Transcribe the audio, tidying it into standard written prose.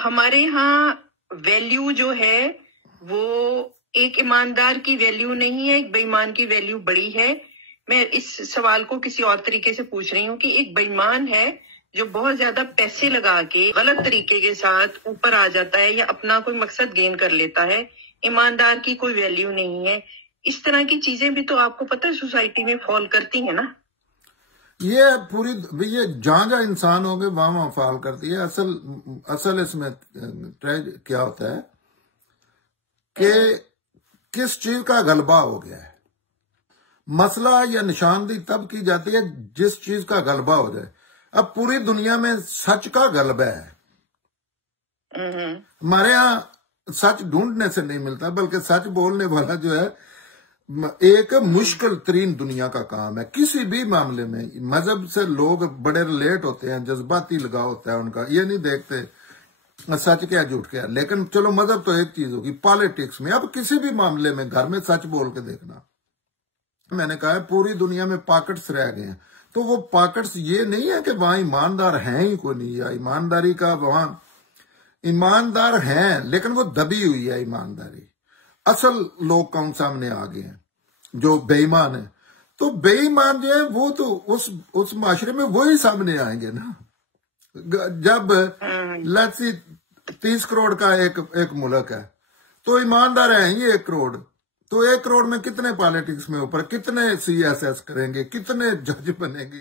हमारे यहाँ वैल्यू जो है वो एक ईमानदार की वैल्यू नहीं है, एक बेईमान की वैल्यू बड़ी है। मैं इस सवाल को किसी और तरीके से पूछ रही हूँ कि एक बेईमान है जो बहुत ज्यादा पैसे लगा के गलत तरीके के साथ ऊपर आ जाता है या अपना कोई मकसद गेन कर लेता है। ईमानदार की कोई वैल्यू नहीं है। इस तरह की चीजें भी तो आपको पता है सोसाइटी में फॉल करती है ना। ये पूरी ये जहां इंसान हो गए वहां फॉल करती है। असल इसमें क्या होता है कि किस चीज का गलबा हो गया है। मसला या निशानदेही तब की जाती है जिस चीज का गलबा हो जाए। अब पूरी दुनिया में सच का गलबा है। हमारे यहाँ सच ढूंढने से नहीं मिलता, बल्कि सच बोलने वाला जो है एक मुश्किल तरीन दुनिया का काम है। किसी भी मामले में मजहब से लोग बड़े रिलेट होते हैं, जज्बाती लगाव होता है उनका, ये नहीं देखते सच क्या झूठ क्या। लेकिन चलो मजहब तो एक चीज होगी, पॉलिटिक्स में अब किसी भी मामले में घर में सच बोल के देखना। मैंने कहा है पूरी दुनिया में पॉकेट्स रह गए हैं, तो वो पॉकेट्स ये नहीं है कि वहां ईमानदार हैं ही कोई नहीं, या ईमानदारी का वहां ईमानदार हैं लेकिन वो दबी हुई है ईमानदारी। असल लोग कौन सामने आ गए हैं जो बेईमान है। तो बेईमान जो है वो तो उस माशरे में वो ही सामने आएंगे ना। जब लेट्स सी 30 करोड़ का एक मुल्क है तो ईमानदार है ही 1 करोड़। तो 1 करोड़ में कितने पॉलिटिक्स में ऊपर, कितने CSS करेंगे, कितने जज बनेंगे।